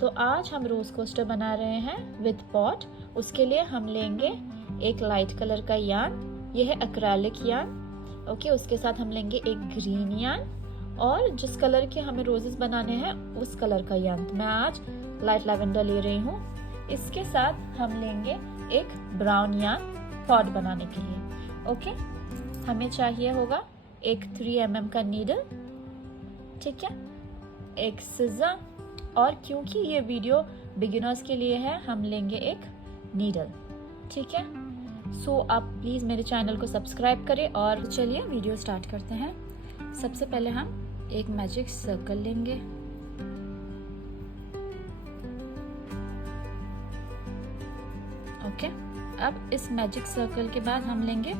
तो आज हम रोज कोस्टर बना रहे हैं विद पॉट। उसके लिए हम लेंगे एक लाइट कलर का यार्न, यह है एक्रेलिक यार्न। ओके, उसके साथ हम लेंगे एक ग्रीन यार्न और जिस कलर के हमें रोजेस बनाने हैं उस कलर का यार्न। मैं आज लाइट लैवेंडर ले रही हूँ। इसके साथ हम लेंगे एक ब्राउन यार्न पॉट बनाने के लिए। ओके, हमें चाहिए होगा एक 3 mm का नीडल, ठीक है, एक सिज़र, और क्योंकि ये वीडियो बिगिनर्स के लिए है हम लेंगे एक नीडल, ठीक है। सो आप प्लीज़ मेरे चैनल को सब्सक्राइब करें और चलिए वीडियो स्टार्ट करते हैं। सबसे पहले हम एक मैजिक सर्कल लेंगे। ओके, अब इस मैजिक सर्कल के बाद हम लेंगे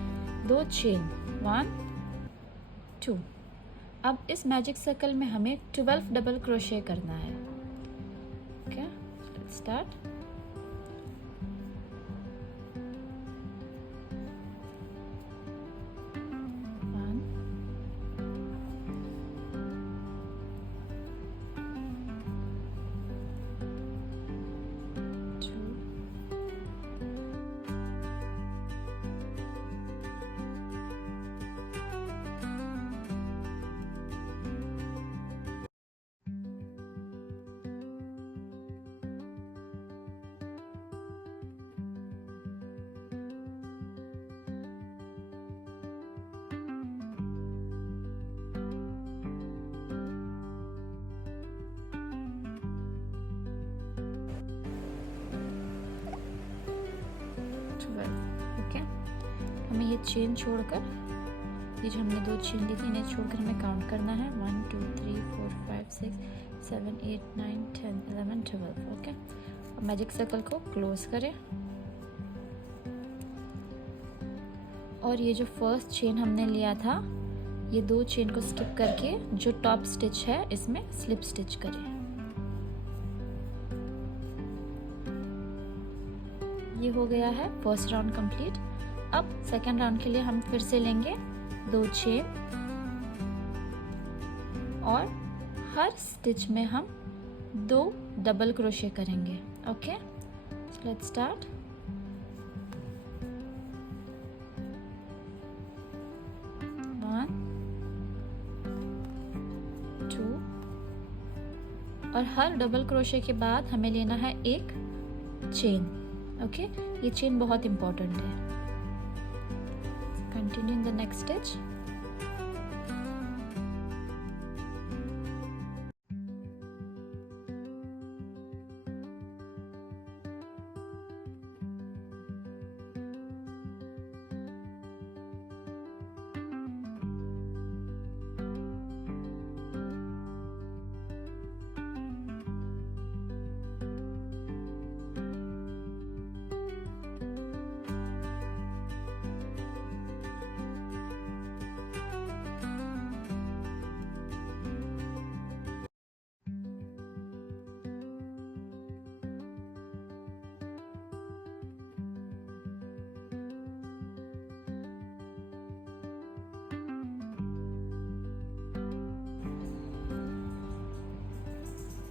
2 चेन, 1 2। अब इस मैजिक सर्कल में हमें 12 डबल क्रोशे करना है। Okay, let's start. 1 2 ओके, हमें ये चेन छोड़कर, ये जो हमने 2 चेन ली थी इन्हें छोड़कर हमें काउंट करना है 1 2 3 4 5 6 7 8 9 10 11 12। ओके, अब मैजिक सर्कल को क्लोज करें और ये जो फर्स्ट चेन हमने लिया था ये 2 चेन को स्किप करके जो टॉप स्टिच है इसमें स्लिप स्टिच करें। ये हो गया है फर्स्ट राउंड कंप्लीट। अब सेकेंड राउंड के लिए हम फिर से लेंगे 2 चेन और हर स्टिच में हम 2 डबल क्रोशे करेंगे। Okay, let's start. 1 2 और हर डबल क्रोशे के बाद हमें लेना है एक चेन। ओके, ये चेन बहुत इंपॉर्टेंट है। Continue in the next stitch.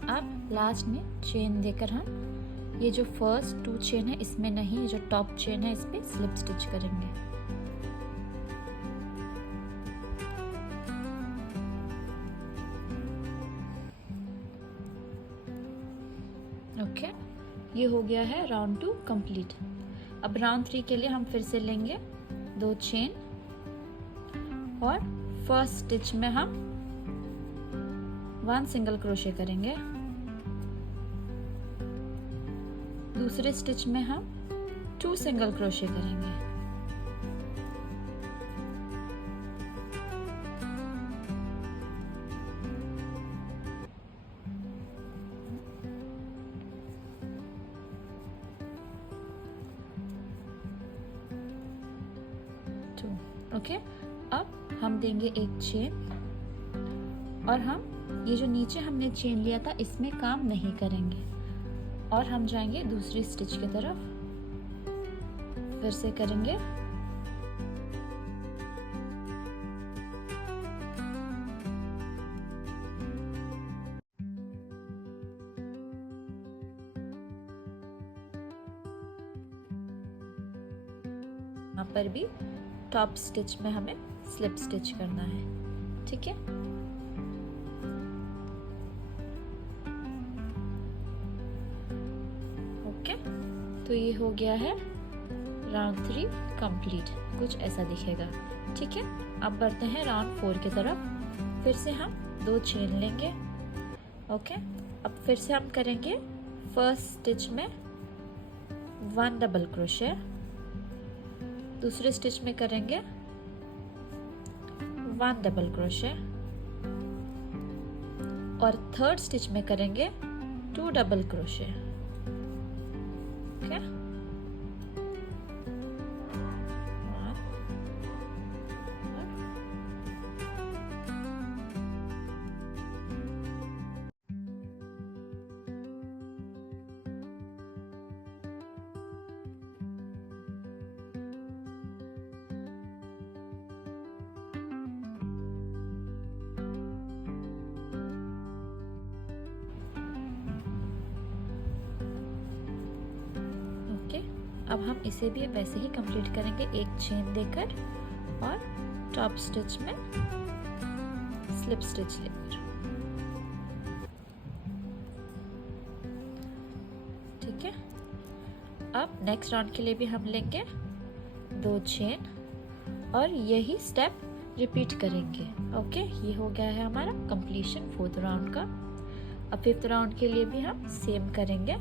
अब लास्ट में चेन देकर हम ये जो फर्स्ट 2 चेन है इसमें नहीं, ये जो टॉप चेन है इस पे स्लिप स्टिच करेंगे। ओके, ये हो गया है राउंड 2 कंप्लीट। अब राउंड 3 के लिए हम फिर से लेंगे 2 चेन और फर्स्ट स्टिच में हम 1 सिंगल क्रोशे करेंगे। दूसरे स्टिच में हम 2 सिंगल क्रोशे करेंगे। ओके, अब हम देंगे एक चेन और हम ये जो नीचे हमने चेन लिया था इसमें काम नहीं करेंगे और हम जाएंगे दूसरी स्टिच की तरफ। फिर से करेंगे यहाँ पर भी टॉप स्टिच में हमें स्लिप स्टिच करना है, ठीक है। ओके, तो ये हो गया है राउंड 3 कंप्लीट, कुछ ऐसा दिखेगा, ठीक है। अब बढ़ते हैं राउंड 4 की तरफ। फिर से हम 2 चेन लेंगे, ओके। अब फिर से हम करेंगे फर्स्ट स्टिच में 1 डबल क्रोशे, दूसरे स्टिच में करेंगे 1 डबल क्रोशे और थर्ड स्टिच में करेंगे 2 डबल क्रोशे, ओके। अब हम इसे भी वैसे ही कंप्लीट करेंगे, एक चेन देकर और टॉप स्टिच में स्लिप स्टिच लेकर, ठीक है। अब नेक्स्ट राउंड के लिए भी हम लेंगे 2 चेन और यही स्टेप रिपीट करेंगे, ओके। ये हो गया है हमारा कंप्लीशन 4th राउंड का। अब 5th राउंड के लिए भी हम सेम करेंगे।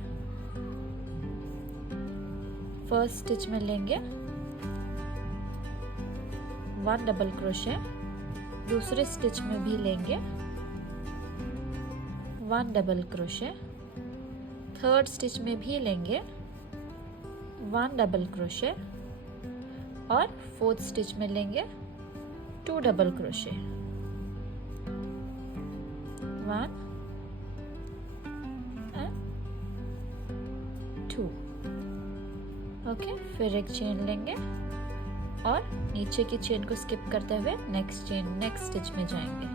फर्स्ट स्टिच में लेंगे 1 डबल क्रोशे, दूसरे स्टिच में भी लेंगे 1 डबल क्रोशे, थर्ड स्टिच में भी लेंगे 1 डबल क्रोशे और फोर्थ स्टिच में लेंगे 2 डबल क्रोशे, 1 and 2, ओके। फिर एक चेन लेंगे और नीचे की चेन को स्किप करते हुए नेक्स्ट स्टिच में जाएंगे।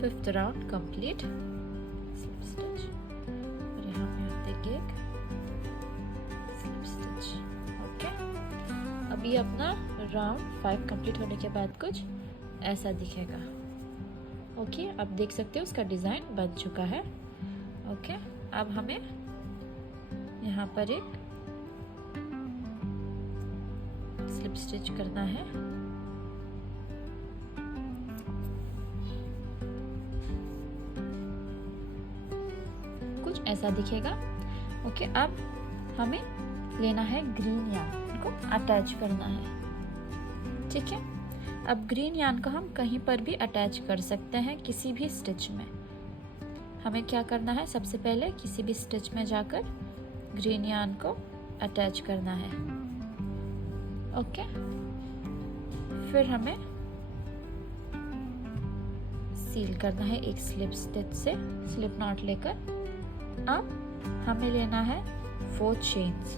Fifth round complete, slip stitch और यहाँ पे हम देंगे एक स्लिप स्टिच, ओके। अभी अपना राउंड 5 कंप्लीट होने के बाद कुछ ऐसा दिखेगा, ओके। अब देख सकते हो उसका डिज़ाइन बन चुका है, ओके। अब हमें यहाँ पर एक स्लिप स्टिच करना है, कुछ ऐसा दिखेगा, ओके। अब हमें लेना है ग्रीन यार्न को अटैच करना है, ठीक है। अब ग्रीन यार्न को हम कहीं पर भी अटैच कर सकते हैं, किसी भी स्टिच में। हमें क्या करना है, सबसे पहले किसी भी स्टिच में जाकर ग्रीन यार्न को अटैच करना है, ओके। फिर हमें सील करना है एक स्लिप स्टिच से, स्लिप नॉट लेकर। अब हमें लेना है 4 चेन्स,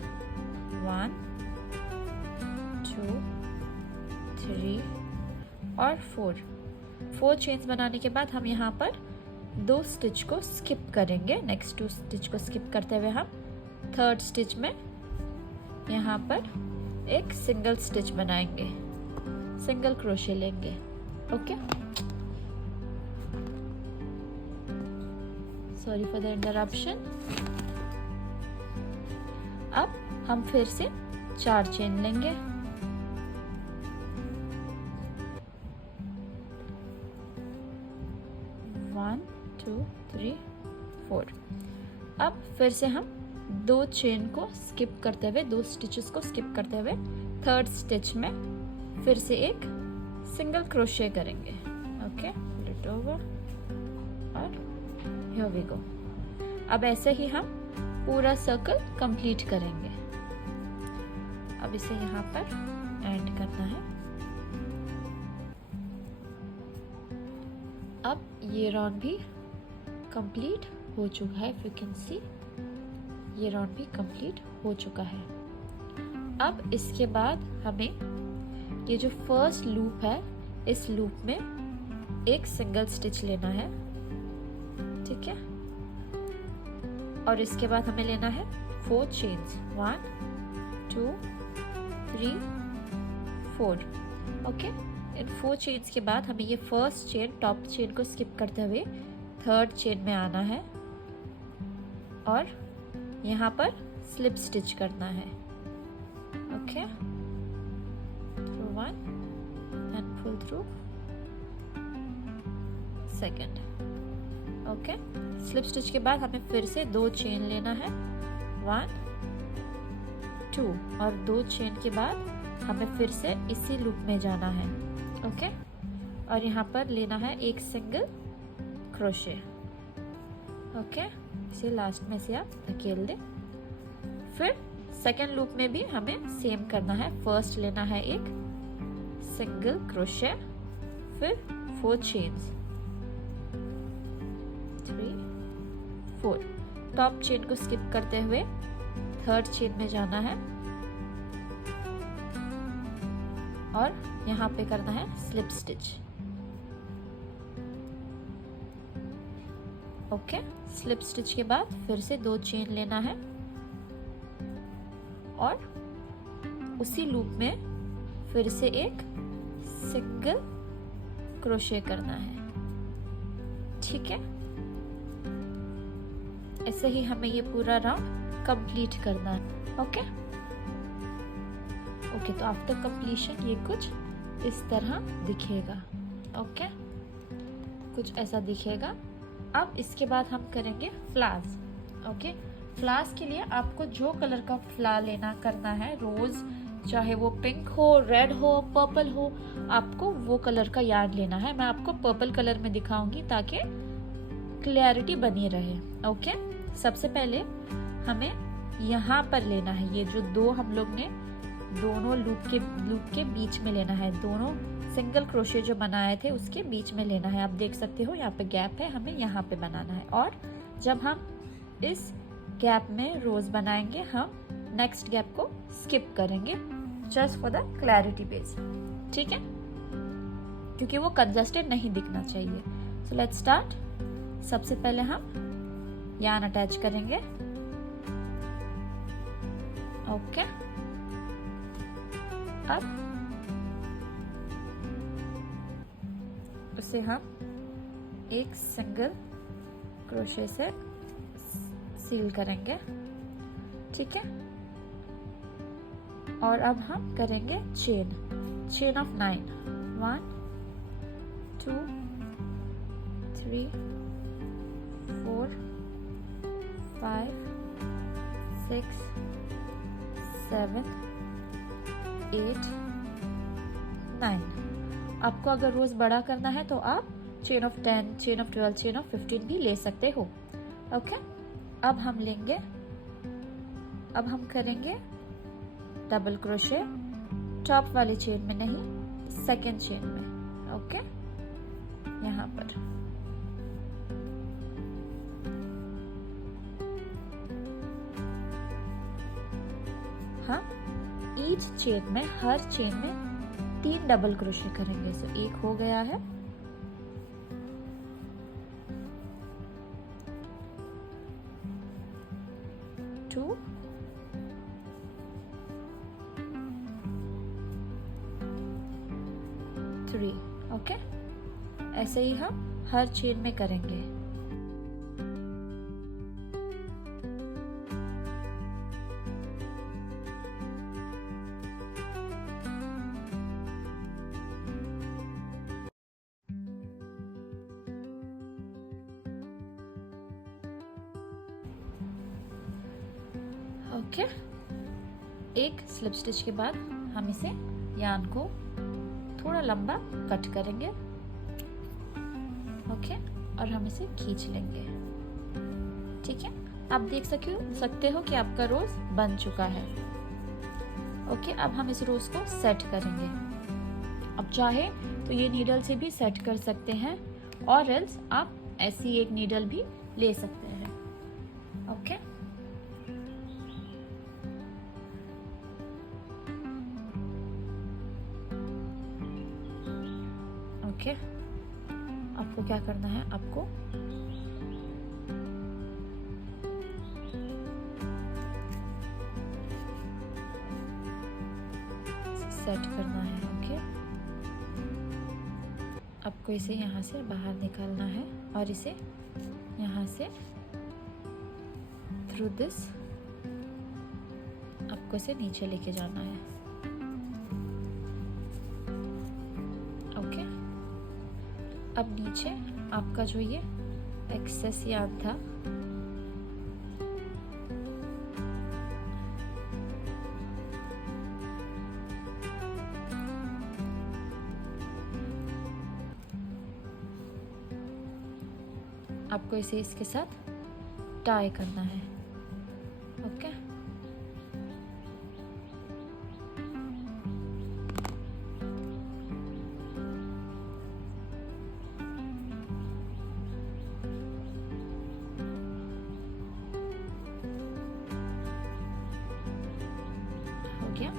1 2 3 और 4 चेन्स बनाने के बाद हम यहाँ पर 2 स्टिच को स्किप करेंगे। नेक्स्ट 2 स्टिच को स्किप करते हुए हम थर्ड स्टिच में यहाँ पर एक सिंगल स्टिच बनाएंगे, सिंगल क्रोशे लेंगे, okay. Sorry for the interruption. अब हम फिर से 4 चेन लेंगे, वन 2 3 4। अब फिर से हम 2 चेन को स्किप करते हुए, 2 स्टिचेस को स्किप करते हुए थर्ड स्टिच में फिर से एक सिंगल क्रोशे करेंगे, ओके। पुट ओवर और हियर वी गो। अब ऐसे ही हम पूरा सर्कल कंप्लीट करेंगे। अब इसे यहाँ पर एंड करना है। अब ये राउंड भी कंप्लीट हो चुका है, इफ यू कैन सी, ये राउंड भी कंप्लीट हो चुका है। अब इसके बाद हमें ये जो फर्स्ट लूप है, इस लूप में एक सिंगल स्टिच लेना है, ठीक है। और इसके बाद हमें लेना है 4 चेन्स, 1 2 3 4। ओके, इन 4 चेन्स के बाद हमें ये फर्स्ट चेन, टॉप चेन को स्किप करते हुए थर्ड चेन में आना है और यहाँ पर स्लिप स्टिच करना है। Okay, through 1 and pull through second. Okay, slip stitch के बाद हमें फिर से 2 चेन लेना है, 1 2, और 2 चेन के बाद हमें फिर से इसी लूप में जाना है। ओके, और यहाँ पर लेना है एक सिंगल क्रोशे। ओके, इसे लास्ट में से आप धकेल दें। फिर सेकेंड लूप में भी हमें सेम करना है। फर्स्ट लेना है एक सिंगल क्रोशे, फिर 4 चेन्स, 3 4, टॉप चेन को स्किप करते हुए थर्ड चेन में जाना है और यहाँ पे करना है slip stitch. Okay, slip stitch के बाद फिर से 2 चेन लेना है और उसी लूप में फिर से एक सिंगल क्रोशे करना है, ठीक है। ऐसे ही हमें ये पूरा राउंड कंप्लीट करना है। ओके ओके, तो आफ्टर कंप्लीशन ये कुछ इस तरह दिखेगा। ओके, कुछ ऐसा दिखेगा। अब इसके बाद हम करेंगे फ्लावर्स। ओके, फ्लावर्स के लिए आपको जो कलर का फ्लावर लेना करना है, रोज चाहे वो पिंक हो, रेड हो, पर्पल हो, आपको वो कलर का यार्न लेना है। मैं आपको पर्पल कलर में दिखाऊंगी ताकि क्लैरिटी बनी रहे। ओके, सबसे पहले हमें यहाँ पर लेना है, ये जो 2 हम लोग ने दोनों लूप के बीच में लेना है, दोनों सिंगल क्रोशे जो बनाए थे उसके बीच में लेना है। आप देख सकते हो यहाँ पे गैप है, हमें यहाँ पे बनाना है। और जब हम इस गैप में रोज बनाएंगे, हम नेक्स्ट गैप को स्किप करेंगे just for the clarity base, ठीक है, क्योंकि वो कंजस्टेड नहीं दिखना चाहिए। सो लेट्स स्टार्ट। सबसे पहले हम यार्न अटैच करेंगे। ओके, अब उसे हम एक सिंगल क्रोशे से सील करेंगे, ठीक है। और अब हम करेंगे चेन ऑफ 9, 1 2 3 4 5 6 7 8 9। आपको अगर रोज बड़ा करना है तो आप chain of 10, chain of 12, chain of 15 भी ले सकते हो। ओके, अब हम करेंगे डबल क्रोशे टॉप वाली चेन में नहीं, सेकेंड चेन में। ओके, यहाँ पर हम ईच चेन में, हर चेन में 3 डबल क्रोशे करेंगे। सो एक हो गया है, टू, 3। ओके, ऐसे ही हम हर चेन में करेंगे। ओके, एक स्लिप स्टिच के बाद हम इसे यार्न को थोड़ा लंबा कट करेंगे। ओके, और हम इसे खींच लेंगे, ठीक है। आप देख सकते हो कि आपका रोज बन चुका है। ओके, अब हम इस रोज को सेट करेंगे। अब चाहे तो ये नीडल से भी सेट कर सकते हैं और एल्स आप ऐसी एक नीडल भी ले सकते हैं। ओके, ओके, आपको क्या करना है, आपको सेट करना है। ओके, आपको इसे यहाँ से बाहर निकालना है और इसे यहाँ से थ्रू दिस आपको इसे नीचे लेके जाना है। ओके, अब नीचे आपका जो ये एक्सेस यार्न था आपको इसे इसके साथ टाई करना है। ओके, हो गया।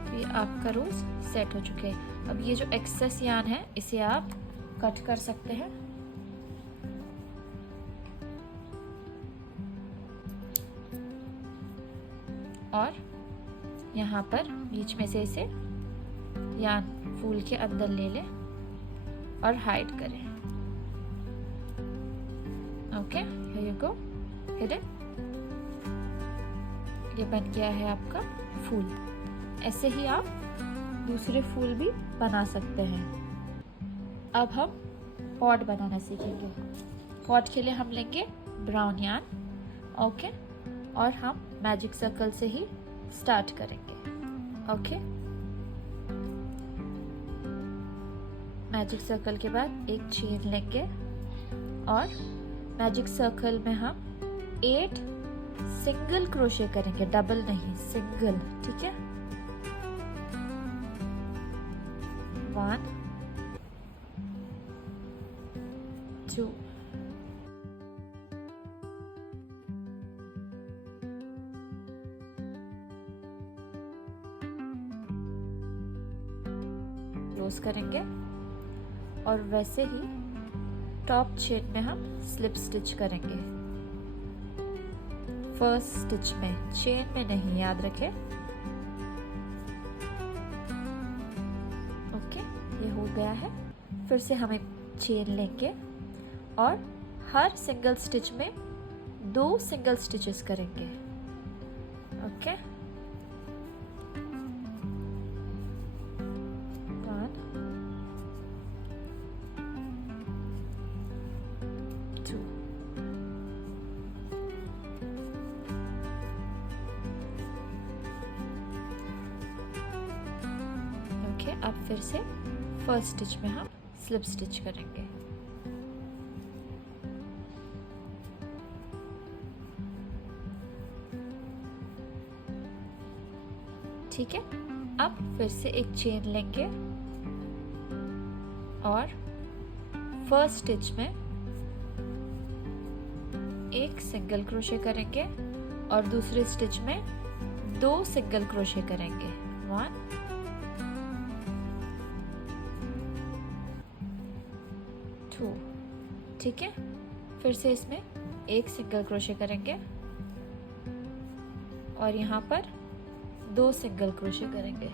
तो ये आपका रोज सेट हो चुके हैं। अब ये जो एक्सेस यार्न है इसे आप कट कर सकते हैं। और यहाँ पर बीच में से इसे यार्न फूल के अंदर ले लें और हाइड करें। Okay, here you go, hidden. ये बन गया है आपका फूल। ऐसे ही आप दूसरे फूल भी बना सकते हैं। अब हम पॉट बनाना सीखेंगे। पॉट के लिए हम लेंगे ब्राउन यार्न। ओके, और हम मैजिक सर्कल से ही स्टार्ट करेंगे। ओके, मैजिक सर्कल के बाद एक चेन लेंगे और मैजिक सर्कल में हम 8 सिंगल क्रोशे करेंगे, डबल नहीं, सिंगल। ठीक है, 1 2 क्लोज करेंगे और वैसे ही टॉप चेन में हम स्लिप स्टिच करेंगे। फर्स्ट स्टिच में, चेन में नहीं, याद रखें। ओके, ये हो गया है। फिर से हम एक चेन लेंगे और हर सिंगल स्टिच में 2 सिंगल स्टिचेस करेंगे। ओके, 1 2 ओके, अब फिर से फर्स्ट स्टिच में हम स्लिप स्टिच करेंगे। ठीक है, अब फिर से एक चेन लेंगे और फर्स्ट स्टिच में एक सिंगल क्रोशे करेंगे और दूसरे स्टिच में 2 सिंगल क्रोशे करेंगे। 1 2। ठीक है, फिर से इसमें एक सिंगल क्रोशे करेंगे और यहाँ पर 2 सिंगल क्रोशे करेंगे।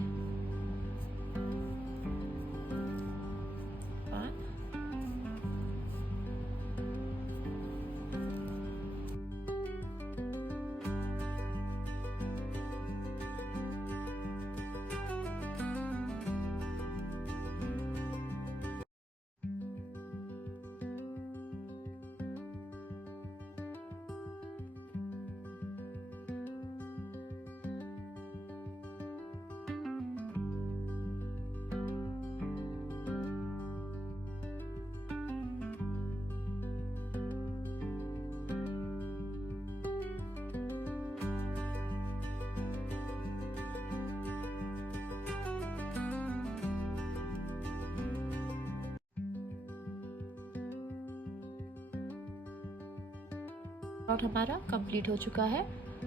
1 राउंड हमारा कंप्लीट हो चुका है।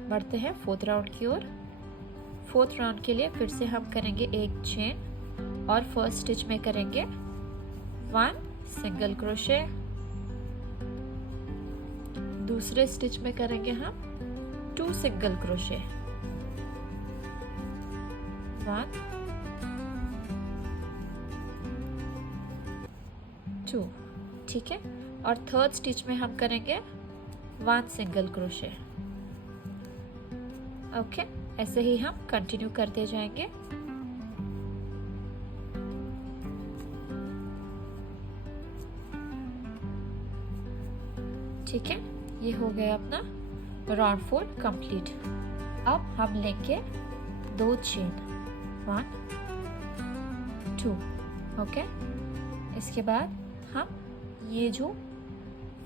बढ़ते हैं 4th राउंड की ओर। 4th राउंड के लिए फिर से हम करेंगे एक चेन और फर्स्ट स्टिच में करेंगे 1 सिंगल क्रोशे। दूसरे स्टिच में करेंगे हम 2 सिंगल क्रोशे, 1 2, ठीक है। और थर्ड स्टिच में हम करेंगे 1 सिंगल क्रोशे। ओके, ऐसे ही हम कंटिन्यू करते जाएंगे। ठीक है, ये हो गया अपना राउंड 4 कंप्लीट। अब हम लेंगे 2 चेन, 1 2, ओके। इसके बाद हम ये जो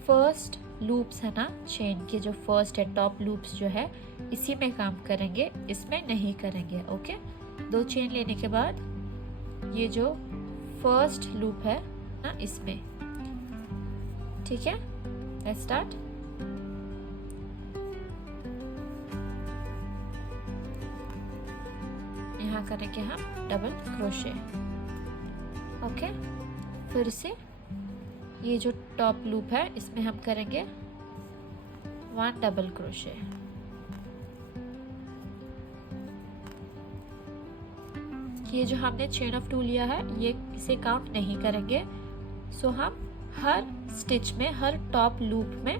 फर्स्ट लूप्स है ना चेन के, जो फर्स्ट है टॉप लूप्स जो है, इसी में काम करेंगे, इसमें नहीं करेंगे। ओके, 2 चेन लेने के बाद ये जो फर्स्ट लूप है ना इसमें, ठीक है। Let's start. यहाँ करेंगे हम डबल क्रोशे। ओके, फिर से ये जो टॉप लूप है इसमें हम करेंगे 1 डबल क्रोशे। ये जो हमने चेन ऑफ 2 लिया है ये इसे काउंट नहीं करेंगे। सो हम हर स्टिच में, हर टॉप लूप में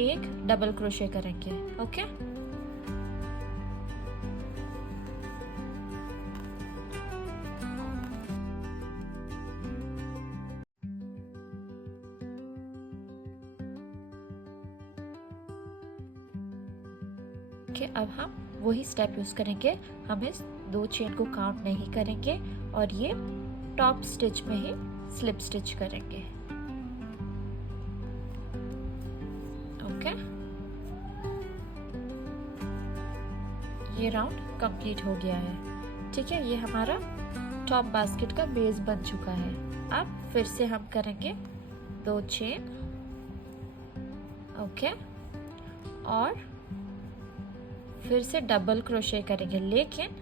1 डबल क्रोशे करेंगे। ओके, अब हम वही स्टेप यूज करेंगे। हम इस 2 चेन को काउंट नहीं करेंगे और ये टॉप स्टिच में ही स्लिप स्टिच करेंगे। ओके, ये राउंड कंप्लीट हो गया है। ठीक है, ये हमारा टॉप बास्केट का बेस बन चुका है। अब फिर से हम करेंगे 2 चेन, ओके, और फिर से डबल क्रोशे करेंगे, लेकिन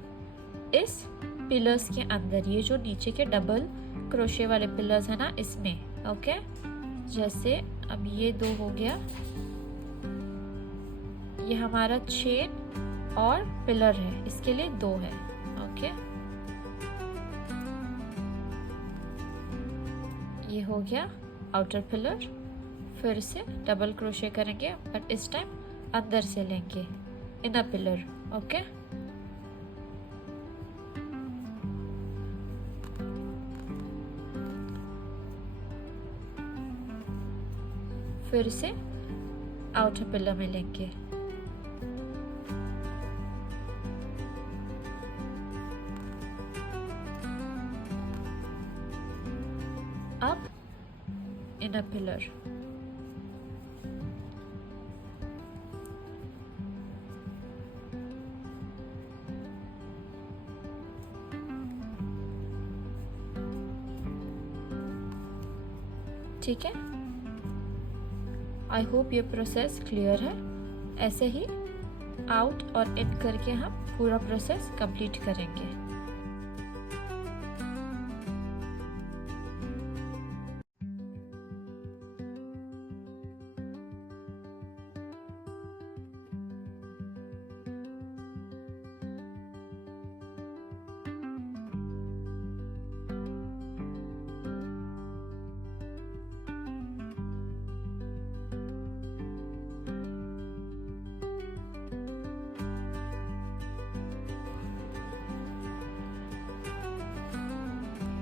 इस पिलर्स के अंदर, ये जो नीचे के डबल क्रोशे वाले पिलर्स है ना इसमें। ओके, जैसे अब ये 2 हो गया, ये हमारा चेन और पिलर है, इसके लिए 2 है। ओके, ये हो गया आउटर पिलर। फिर से डबल क्रोशे करेंगे, बट इस टाइम अंदर से लेंगे इनर पिलर। ओके, फिर से आउटर पिलर में लेंगे। अब इनर पिलर, ठीक है। आई होप ये प्रोसेस क्लियर है। ऐसे ही आउट और इन करके हम पूरा प्रोसेस कंप्लीट करेंगे।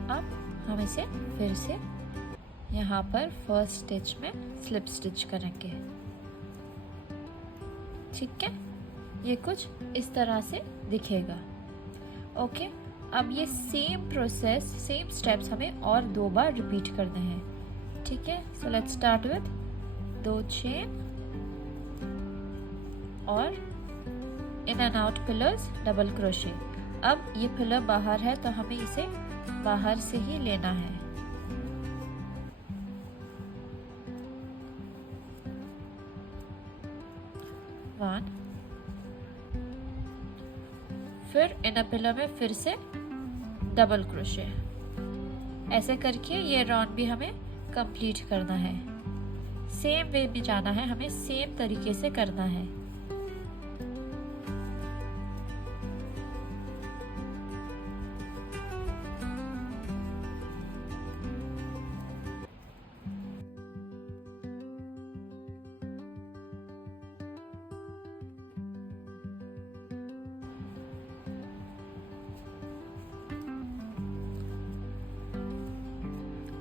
अब हम इसे फिर से यहाँ पर फर्स्ट स्टिच में स्लिप स्टिच करेंगे। ठीक है, ये कुछ इस तरह से दिखेगा। ओके, अब ये सेम प्रोसेस, सेम स्टेप्स हमें और 2 बार रिपीट करने हैं। ठीक है, so let's start with 2 chain और in and out pillars double crochet. अब ये पिलर बाहर है तो हमें इसे बाहर से ही लेना है। वन, फिर इनर पिलर में फिर से डबल क्रोशे। ऐसे करके ये राउंड भी हमें कंप्लीट करना है। सेम वे में जाना है, हमें सेम तरीके से करना है।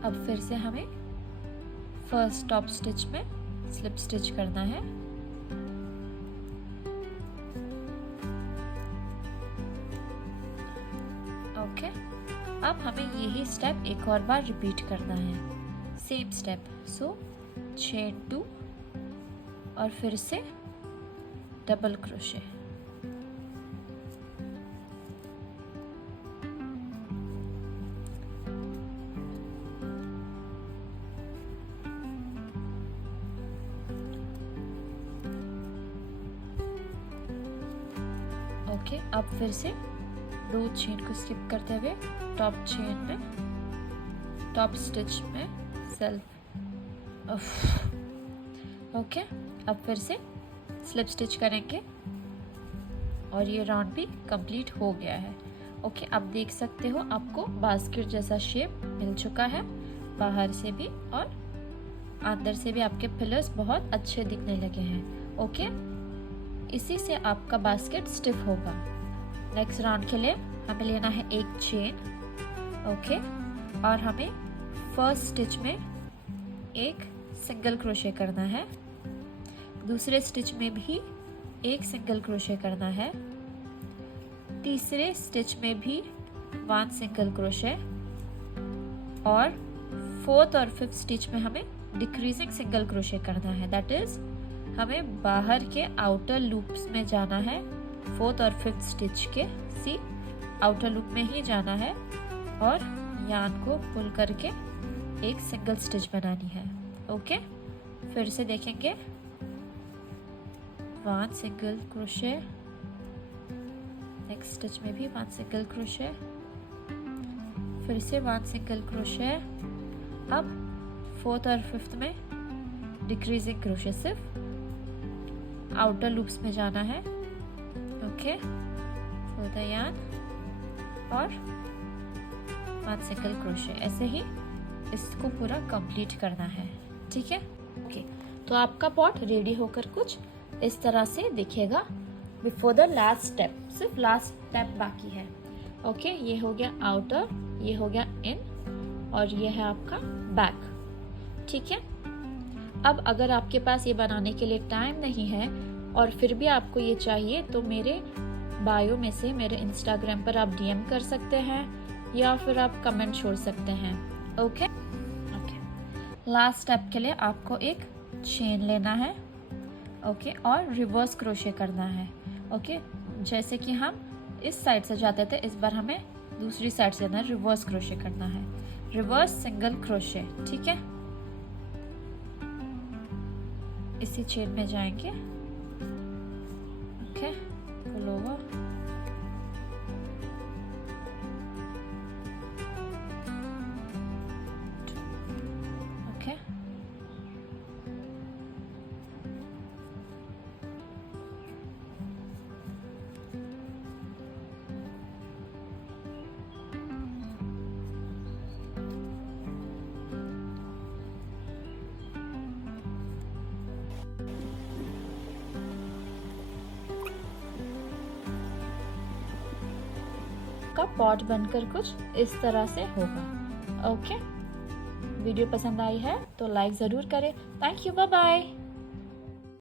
अब फिर से हमें फर्स्ट टॉप स्टिच में स्लिप स्टिच करना है। ओके, अब हमें यही स्टेप एक और बार रिपीट करना है, सेम स्टेप। सो चेन 2 और फिर से डबल क्रोशे। ओके, अब फिर से 2 चेन को स्किप करते हुए टॉप चेन में, टॉप स्टिच में सेल्फ। ओके, अब फिर से स्लिप स्टिच करेंगे और ये राउंड भी कंप्लीट हो गया है। ओके, अब देख सकते हो आपको बास्केट जैसा शेप मिल चुका है, बाहर से भी और अंदर से भी आपके पिलर्स बहुत अच्छे दिखने लगे हैं। ओके, इसी से आपका बास्केट स्टिफ होगा। नेक्स्ट राउंड के लिए हमें लेना है एक चेन। ओके, और हमें फर्स्ट स्टिच में एक सिंगल क्रोशे करना है, दूसरे स्टिच में भी एक सिंगल क्रोशे करना है, तीसरे स्टिच में भी 1 सिंगल क्रोशे और फोर्थ और फिफ्थ स्टिच में हमें डिक्रीजिंग सिंगल क्रोशे करना है। दैट इज हमें बाहर के आउटर लूप्स में जाना है, फोर्थ और फिफ्थ स्टिच के सी आउटर लूप में ही जाना है और यान को पुल करके एक सिंगल स्टिच बनानी है। ओके, फिर से देखेंगे 1 सिंगल क्रोशे, नेक्स्ट स्टिच में भी 1 सिंगल क्रोशे, फिर से 1 सिंगल क्रोशे। अब फोर्थ और फिफ्थ में डिक्रीजिंग क्रोशे, सिर्फ आउटर लूप्स में जाना है। ओके, पुल द यार्न और 1 सिंगल क्रोशे, ऐसे ही इसको पूरा कंप्लीट करना है। ठीक है। ओके, तो आपका पॉट रेडी होकर कुछ इस तरह से दिखेगा बिफोर द लास्ट स्टेप। सिर्फ लास्ट स्टेप बाकी है। ओके, ये हो गया आउटर, ये हो गया इन और ये है आपका बैक। ठीक है। अब अगर आपके पास ये बनाने के लिए टाइम नहीं है और फिर भी आपको ये चाहिए तो मेरे बायो में से मेरे इंस्टाग्राम पर आप डीएम कर सकते हैं या फिर आप कमेंट छोड़ सकते हैं। ओके, लास्ट स्टेप के लिए आपको एक चेन लेना है। ओके, और रिवर्स क्रोशे करना है। ओके, जैसे कि हम इस साइड से जाते थे, इस बार हमें दूसरी साइड से ना रिवर्स क्रोशे करना है, रिवर्स सिंगल क्रोशे। ठीक है, इसी चेन में जाएंगे। ओके, पुल ओवर, ओके, का पॉट बनकर कुछ इस तरह से होगा। ओके, वीडियो पसंद आई है तो लाइक ज़रूर करें। Thank you, bye bye.